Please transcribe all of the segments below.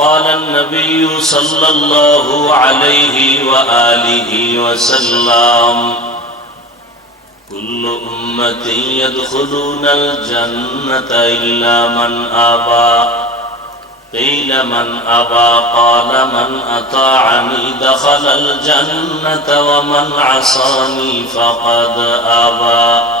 وقال النبي صلى الله عليه وآله وسلم كل أمة يدخلون الجنة إلا من أبى. قيل من أبى قال من أطاعني دخل الجنة ومن عصاني فقد أبى.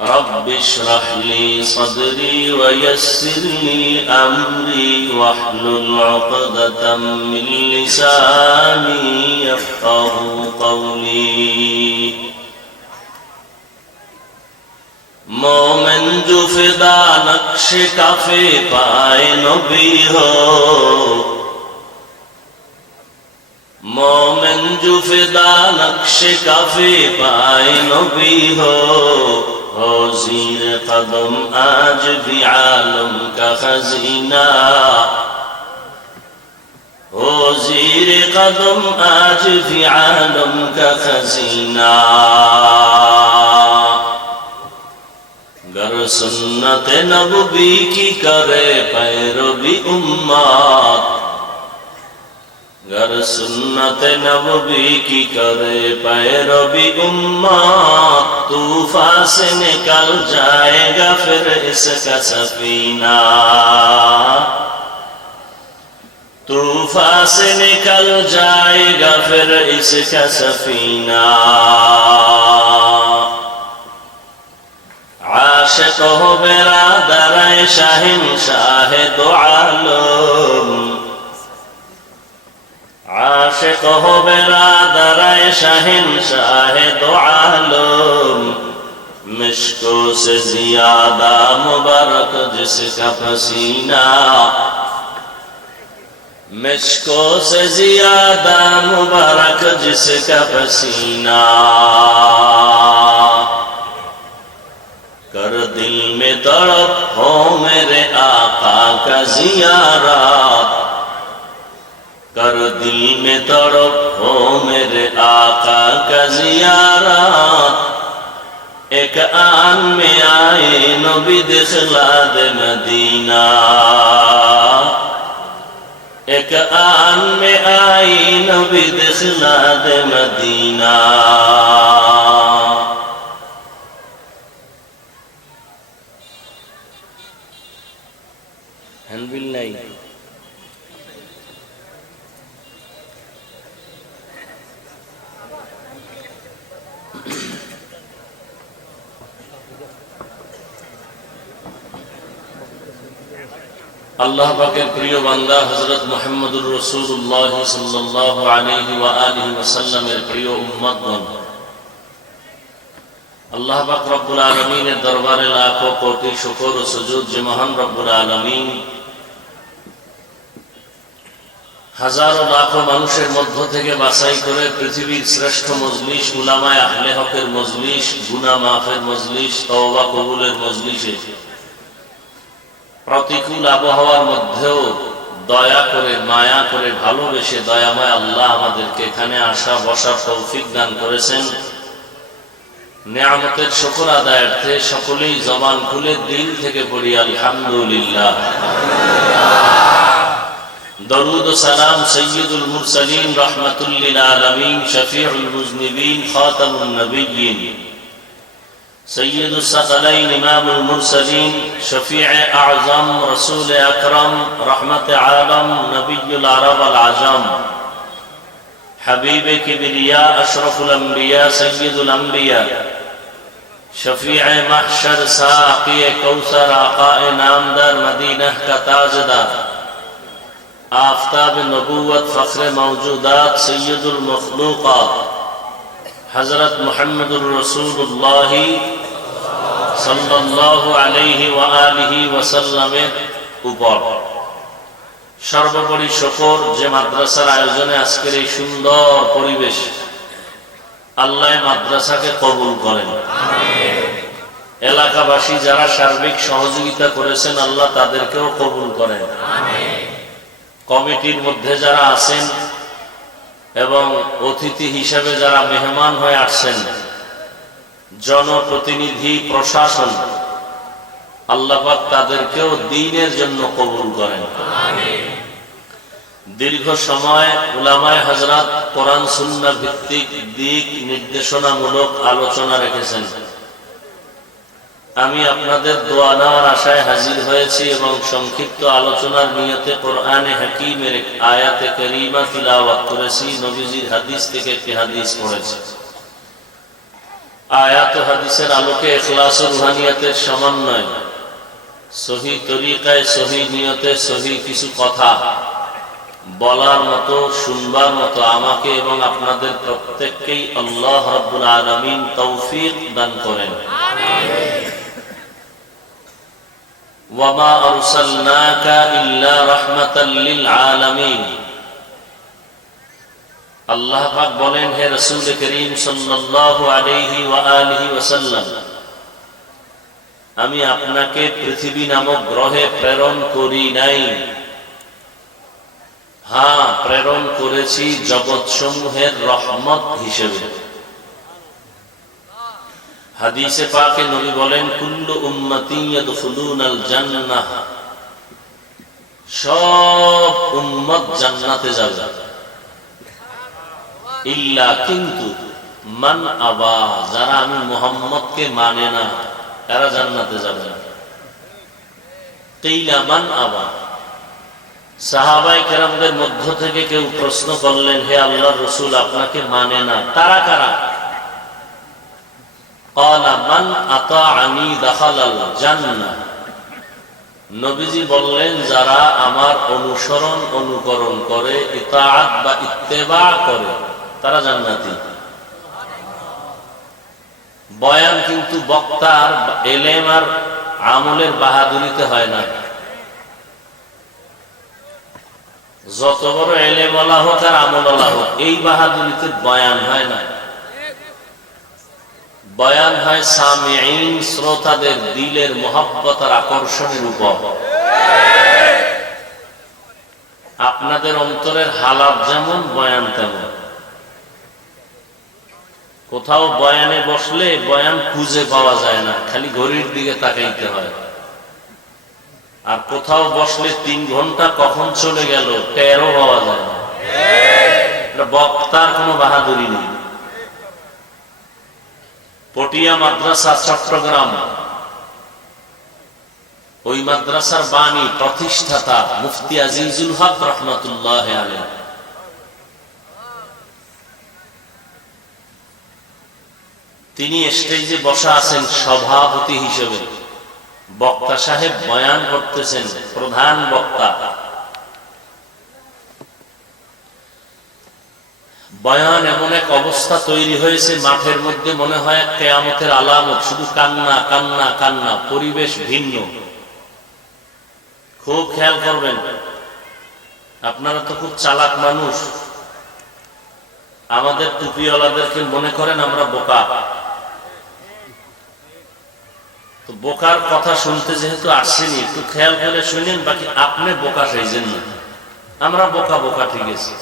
رب اشرح لي صدري ويسر لي أمري واحلل عقدة من لساني يفقه قولي. مومن جو فدا نقش كافي پائے نبی ہو مومن جو فدا نقش كافي پائے نبی ہو ہو زیر قدم آج بھی عالم کا خزینہ ہو زیر قدم آج بھی عالم کا خزینہ گر سنت نبوی کی کرے پیرو بھی امات گر سنت نبوی کی کرے پیروی اماں طوفان سے نکل جائے گا پھر اس کا سفینہ طوفان سے نکل جائے گا پھر اس کا سفینہ عاشق ہو برادر شاہن شاہ دو عالم عاشق ہو برادر شہن شاہ دو عالم مشکو سے زیادہ مبارک جس کا پسینہ۔ مشکو سے زیادہ مبارک جس کا پسینہ۔ کر دل میں تڑپ ہو میرے آقا کا زیارت کر دل میں تڑپ ہو میرے آقا کا زیارہ ایک آن میں آئے نبی دخلاد مدینہ ایک آن میں آئی نبی دخلاد مدینہ ہنبیل نہیں আল্লাহ পাকের প্রিয় বান্দা হজরত মোহাম্মদুর রসুল্লাহ সাল্লাহ আলহি ওয়া আলহি ওয়াসাল্লামের প্রিয় উম্মতগণ আল্লাহ পাক রব্বুল আলমিনের দরবারে লাখো কোটি শুকর ও সুজুদ যে মহান রব্বুল আলমিন হাজারো লাখো মানুষের মধ্য থেকে বাছাই করে পৃথিবীর শ্রেষ্ঠ মজলিস উলামায় আহলে হকের মজলিস গুনা মাফের মজলিস তওবা কবুলের মজলিসে প্রতিকূল আবহাওয়ার মধ্যেও দয়া করে, মায়া করে, ভালোবেসে দয়াময় আল্লাহ আমাদেরকে এখানে আসা, বসার তৌফিক দান করেছেন। নিয়ামতের শকর আদায়ার্থে সকলেই জবান খুলে দিল থেকে পড়ি, আলহামদুলিল্লাহ। দরুদ সালাম সৈয়দুল মুরসালিন রহমাতুল্লিল আলমিন, শফিউল মুজনিবিন, খাতামুন নবিয়্যিন। سيد الثقلین إمام المرسلين شفيع أعظم رسول أكرم رحمت عالم نبي العرب العجم حبیب کبریا أشرف الأنبياء سيد الأنبياء. شفيع محشر ساقي كوثر آقا نامدار مدينة کا تاجدار آفتاب نبوت فخر موجودات سيد المخلوقات. হজরত মোহাম্মদুর রসুল্লাহ সর্বোপরি শকর যে মাদ্রাসার আয়োজনে আজকের এই সুন্দর পরিবেশ আল্লাহ মাদ্রাসাকে কবুল করেন। এলাকাবাসী যারা সার্বিক সহযোগিতা করেছেন, আল্লাহ তাদেরকেও কবুল করেন। কমিটির মধ্যে যারা আছেন এবং অতিথি হিসেবে যারা মেহমান হয়ে আসছেন, জনপ্রতিনিধি, প্রশাসন আল্লাপাক তাদেরকেও দিনের জন্য কবুল করেন। দীর্ঘ সময় উলামায় হাজরাত কোরআন সুন্না ভিত্তিক দিক নির্দেশনামূলক আলোচনা রেখেছেন। আমি আপনাদের দোয়া নেওয়ার আশায় হাজির হয়েছি এবং সংক্ষিপ্ত আলোচনার নিয়তে কোরআনে হাকিমের আয়াতে করিমা তিলাওয়াত করেছি, নবীজির হাদিস থেকে একটি হাদিস পড়েছি। আয়াত হাদিসের আলোকে এখলাস রুহানিয়াতের সমন্বয়, সহি তরিকায়, সহি নিয়তে সহি কিছু কথা বলার মতো শুনবার মতো আমাকে এবং আপনাদের প্রত্যেককেই আল্লাহ রব্বুল আলমিন তৌফিক দান করেন। ওয়ামা আরসালনাকা ইল্লা রাহমাতাল লিল আল্লাহ পাক বলেন হে রসুল করিম সাল্লাল্লাহু আলাইহি ওয়া আলিহি ওয়াসাল্লাম আমি আপনাকে পৃথিবী নামক গ্রহে প্রেরণ করি নাই। হ্যাঁ প্রেরণ করেছি জগৎসমূহের রহমত হিসেবে। হাদিসে পাকে নবী বলেন, কুল্লু উম্মতি ইয়াদখুলুনাল জান্নাহ সব উম্মত জান্নাতে যাবে। ইল্লা কিন্তু মান আবা, যারা আমি মোহাম্মদকে মানে না, এরা জান্নাতে যাবে না। কেইলা মান আবা। সাহাবাই কেরামদের মধ্য থেকে কেউ প্রশ্ন করলেন, হে আল্লাহ রসুল, আপনাকে মানে না, তারা কারা? বললেন, যারা আমার অনুসরণ অনুকরণ করে, ইতাআত বা ইত্তেবা করে, তারা জান্নাতি। বয়ান কিন্তু বক্তার, এলেম আর আমলের বাহাদুরিতে হয় না। যত বড় এলেম হোক আর আমল হোক এই বাহাদুরিতে বয়ান হয় না। বয়ান হয় সামিন শ্রোতাদের দিলের মোহাব্বত আর আকর্ষণের উপর। আপনাদের অন্তরের হালাত যেমন, বয়ান তেমন। কোথাও বয়ানে বসলে বয়ান খুঁজে পাওয়া যায় না, খালি ঘড়ির দিকে তাকাইতে হয়। আর কোথাও বসলে তিন ঘণ্টা কখন চলে গেল টেরও পাওয়া যায় না। বক্তার কোনো বাহাদুরি নেই। পটিয়া মাদ্রাসা, চট্টগ্রাম। ওই মাদ্রাসার বাণী, প্রতিষ্ঠাতা মুফতি আজিজুল হক রহমতুল্লাহ আলহ তিনি স্টেজে বসা আছেন সভাপতি হিসেবে। বক্তা সাহেব বয়ান করতেছেন, প্রধান বক্তা। বয়ান এমন এক অবস্থা তৈরি হয়েছে, মাঠের মধ্যে মনে হয় কেয়ামতের আলামত, শুধু কান্না কান্না কান্না, পরিবেশ ভিন্ন। খুব খেয়াল করবেন, আপনারা তো খুব চালাক মানুষ। আমাদের টুপিওয়ালাদেরকে মনে করেন আমরা বোকা। বোকার কথা শুনতে যেহেতু আসছেনি একটু খেয়াল করে শুনেন, বাকি আপনি বোকা সেজেন না আমরা বোকা বোকা, ঠিক আছে।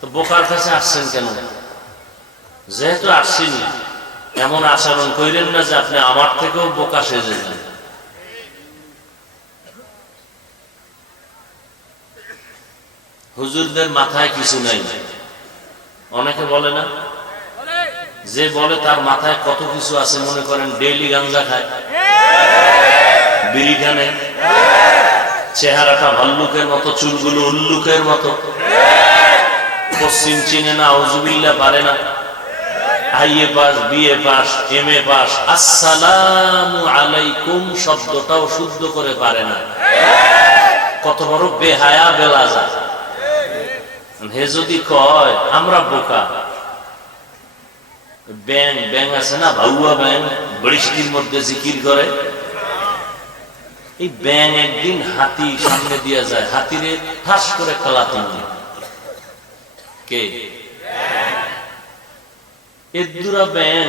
তো বোকার কাছে আসছেন কেন? যেহেতু আসছেনি এমন আচরণ কইলেন না যে আপনি আমার থেকেও বোকা সেজে যান। হুজুরদের মাথায় কিছু নাই। অনেকে বলে না যে বলে তার মাথায় কত কিছু আছে, মনে করেন ডেইলি গাঞ্জা খায়। বিড়ি টানে চেহারাটা ভাল্লুকের মতো, চুলগুলো উল্লুকের মতো। পশ্চিম চিনে না আউজুবিল্লা পারে না। IA pass BA pass, M A pass, আসসালামু আলাইকুম শব্দটাও শুদ্ধ করে পারে না। কত বড় বেহায়া বেলাজা। হে যদি কয়, আমরা বোকা। ব্যাং ব্যাং আছে না ভাউয়া ব্যাং বৃষ্টির মধ্যে জিকির করে। এই ব্যাং একদিন হাতি সামনে দিয়ে যায়, হাতিরে ঠাস করে কালাতি কে? এদুরা ব্যাং